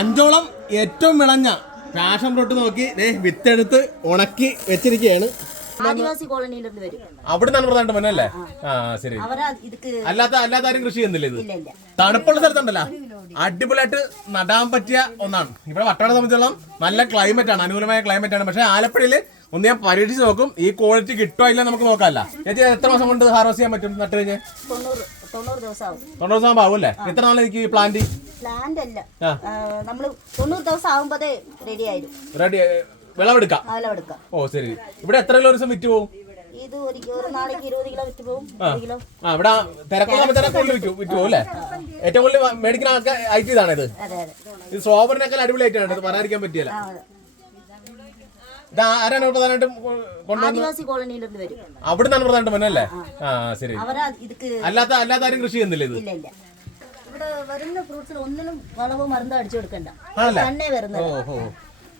അഞ്ചോളം ഏറ്റവും വിളഞ്ഞ passion fruit നോക്കി ദേ വിത്തെടുത്ത് ഉണക്കി വെച്ചിരിക്കുകയാണ്. ആദിവാസി കോളനിയിൽ നിന്ന് വരും. അവിടെ നിന്നാണ് പ്രധാന മുന്നല്ലേ ആ ശരി. അവരാ ഇതൊക്കെ അല്ലാത്ത അല്ലാത്ത ആരും കൃഷി ചെയ്യുന്നില്ല ഇത്? ഇല്ല ഇല്ല. തണുപ്പുള്ള സ്ഥലത്തുണ്ടല്ലോ. അടിപൊളിയായിട്ട് നടാൻ പറ്റിയ ഒന്നാണ്. ഇവിടെ വട്ടവട സംബന്ധിച്ചോളം നല്ല ക്ലൈമറ്റ് ആണ് അനുകൂലമായ ക്ലൈമറ്റ് ആണ്. പക്ഷെ ആലപ്പുഴയിൽ ഒന്ന് ഞാൻ പരീക്ഷിച്ച് നോക്കും ഈ ക്വാളിറ്റി കിട്ടോ ഇല്ല നമുക്ക് നോക്കാമല്ല ചേച്ചി എത്ര മാസം കൊണ്ട് ഹാർവസ്റ്റ് ചെയ്യാൻ പറ്റും നട്ട് കഴിഞ്ഞ്? തൊണ്ണൂറ് ദിവസം ആവും അല്ലേ എത്ര നാളെ എനിക്ക് ഈ പ്ലാന്റ് പ്ലാന്റ് അല്ല. നമ്മൾ തൊണ്ണൂറ് ദിവസം റെഡി ആയിരുന്നു റെഡി വിളവെടുക്കാം. വിളവെടുക്കാം. ഓ ശരി. ഇവിടെ എത്ര കിലോ ദിവസം വിറ്റ് പോകും ഇത് ഒരു നാளைക്ക് ഇരുപത് കിലോ വിറ്റ് പോകും കിലോ. ആ ഇവിടെ തിരക്കുള്ള സമയത്ത് കൂടുതൽ വിറ്റു വിറ്റ് അല്ലേ? ഏറ്റവും കൂടുതൽ മേടിക്കുന്ന ആൾക്കാർ ഐറ്റം ഇതാണ് ഇത്. അതെ അതെ. ഇത് സ്ട്രോബറിനൊക്കെ അടിപൊളി ഐറ്റം ഇത് പറയാതിരിക്കാൻ പറ്റിയല്ല? ആ, അതെ. ഇത് ആരാണ് പ്രധാനമായിട്ടും കൊണ്ടുവന്നത്? ആദിവാസി കോളനിയിൽ നിന്ന് വരും. അവിടെ നിന്നാണ് പ്രധാനമായിട്ടും ആ ശരി. അവരാ ഇതിക്ക് അല്ലാത്ത അല്ലാത്ത ആരും കൃഷി ചെയ്യുന്നില്ല ഇത്? ഇല്ല ഇല്ല. ഇവിടെ വരുന്ന ഫ്രൂട്ട്സിൽ ഒന്നിനും വളവോ മരുന്നോ അടിച്ചു കൊടുക്കണ്ട. ആണല്ലേ? തന്നെ വരുന്നത്. ഓഹോ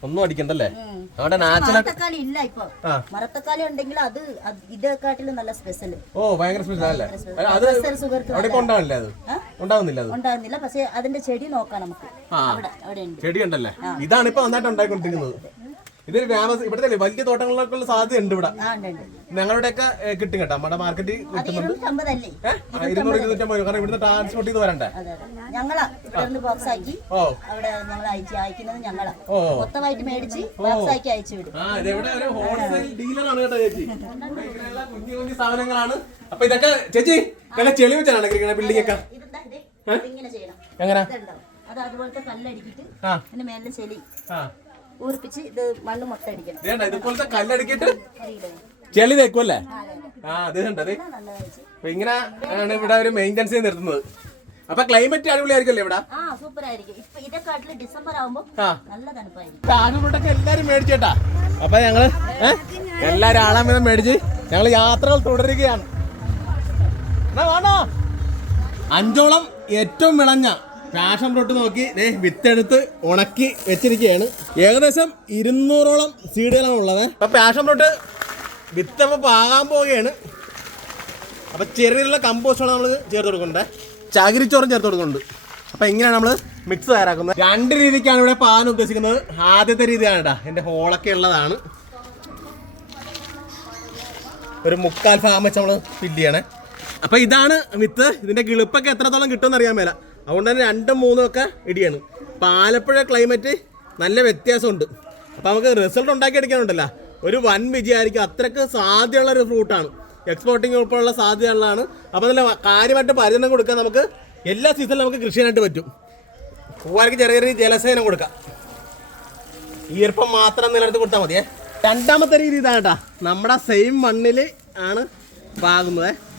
ഒന്നും അടിക്കണ്ടല്ലേ? അവിടെ നാച്ചുറൽ മരത്തക്കാളി ഇല്ല ഇപ്പൊ. ആ. മരത്തക്കാളി ഉണ്ടെങ്കിൽ അത് അത് ഇതേക്കാട്ടിലും നല്ല സ്പെഷ്യൽ ഓ ഭയങ്കര സ്പെഷ്യൽ അല്ലേ അത് ഷുഗർ അവിടെ ഇപ്പൊ ഉണ്ടാവില്ലേ അത്? ഉണ്ടാവുന്നില്ല അത്? ഉണ്ടാകുന്നില്ല പക്ഷെ അതിന്റെ ചെടി നോക്കാം നമുക്ക്. അവിടെ അവിടെ ഉണ്ട്. ചെടി ഉണ്ടല്ലേ? ഇതാണ് ഇപ്പൊ നന്നായിട്ട് ഉണ്ടായിക്കൊണ്ടിരിക്കുന്നത്. ഇതൊരു ഫേമസ് ഇവിടുത്തെ വലിയ തോട്ടങ്ങളിലൊക്കെ സാധ്യത ഉണ്ട് ഇവിടെ ഞങ്ങളുടെയൊക്കെ കിട്ടും കേട്ടോ. നമ്മുടെ മാർക്കറ്റ് കിട്ടുന്നുണ്ട്. ഇരുന്നൂറ് ഇരുന്നൂറ്റമ്പത് കാരണം ഇവിടുന്ന് ട്രാൻസ്പോർട്ട് ചെയ്ത് വരണ്ടേ? ഓ. ഇതെവിടെ? ഒരു ഹോൾസെയിൽ ഡീലറാണ് കേട്ടോ ചേച്ചി. ഇങ്ങനെയുള്ള കുഞ്ഞു കുഞ്ഞു സാധനങ്ങളാണ്. അപ്പൊ ഇതൊക്കെ ചേച്ചി ഇതൊക്കെ ചെളി വെച്ചാണ് ബിൽഡിംഗ് ഒക്കെ എങ്ങനെ? അതുപോലത്തെ കല്ലടിക്കിട്ട് മേലെ ചെളി. ഊർപ്പിച്ച് ഇത് മണ്ണ് മൊത്തം അടിക്കണം. ഇതേണ്ട ഇതുപോലത്തെ കല്ലടിക്കിട്ട് ചെളി തേക്കുമല്ലേ ആ, അതെ, കണ്ടത് അപ്പൊ ഇങ്ങനെ ആണ് ഇവിടെ ഒരു മെയിന്റെനൻസ് ചെയ്ത് നിർത്തുന്നത്. അപ്പൊ ക്ലൈമറ്റ് അടിപൊളിയായിരിക്കും ഇവിടെ? സൂപ്പർ ആയിരിക്കും ഇപ്പൊ ഇതൊക്കെ ഡിസംബർ ആവുമ്പോ നല്ല തണുപ്പായിരിക്കും. ആനുകൂട്ടൊക്കെ എല്ലാരും മേടിച്ചേട്ടാ. അപ്പൊ ഞങ്ങൾ എല്ലാരും വിധം മേടിച്ച് ഞങ്ങൾ യാത്രകൾ തുടരുകയാണ്. എന്നാ വേണോ അഞ്ചോളം ഏറ്റവും വിളഞ്ഞ പാഷൻ ഫ്രൂട്ട് നോക്കി ദേ വിത്തെടുത്ത് ഉണക്കി വെച്ചിരിക്കുകയാണ്. ഏകദേശം ഇരുന്നൂറോളം സീഡുകളാണ് ഉള്ളത്. അപ്പൊ പാഷൻ ഫ്രൂട്ട് വിത്തപ്പോ പാകാൻ പോവുകയാണ്. അപ്പൊ ചെറിയുള്ള കമ്പോസ്റ്റാണ് നമ്മൾ ചേർത്ത് കൊടുക്കേണ്ടത് ചകിരിച്ചോറും ചേർത്ത് കൊടുക്കുന്നുണ്ട്. അപ്പൊ ഇങ്ങനെയാണ് നമ്മൾ മിക്സ് തയ്യാറാക്കുന്നത്. രണ്ട് രീതിക്കാണ് ഇവിടെ പാകാൻ ഉദ്ദേശിക്കുന്നത്. ആദ്യത്തെ രീതിയാണ് കേട്ടോ എന്റെ ഹോളൊക്കെ ഉള്ളതാണ്. ഒരു മുക്കാൽ ഫാം വെച്ച് നമ്മൾ ഫില്ല് ചെയ്യണേ. അപ്പൊ ഇതാണ് വിത്ത്. ഇതിന്റെ കിളിപ്പൊക്കെ എത്രത്തോളം കിട്ടുമെന്ന് അറിയാൻ മേല. അതുകൊണ്ട് തന്നെ രണ്ടും മൂന്നും ഒക്കെ ഇടിയാണ്. അപ്പം ആലപ്പുഴ ക്ലൈമറ്റ് നല്ല വ്യത്യാസമുണ്ട്. അപ്പോൾ നമുക്ക് റിസൾട്ട് ഉണ്ടാക്കിയെടുക്കാനുണ്ടല്ലോ. ഒരു വൻ വിജയമായിരിക്കും. അത്രയ്ക്ക് സാധ്യതയുള്ള ഒരു ഫ്രൂട്ടാണ് എക്സ്പോർട്ടിങ് ഉൾപ്പെടെയുള്ള സാധ്യതയുള്ളതാണ്. അപ്പോൾ നല്ല കാര്യമായിട്ട് പരിചരണം കൊടുക്കാൻ നമുക്ക് എല്ലാ സീസണിലും നമുക്ക് കൃഷി ചെയ്യാനായിട്ട് പറ്റും. പൂവാർക്ക് ചെറിയ ചെറിയ ജലസേനം കൊടുക്കാം. ഈർപ്പം മാത്രം നിലനിർത്തി കൊടുത്താൽ മതിയേ. രണ്ടാമത്തെ രീതി ഇതാണ് കേട്ടാ. നമ്മുടെ സെയിം മണ്ണിൽ ആണ് പാകുന്നത്.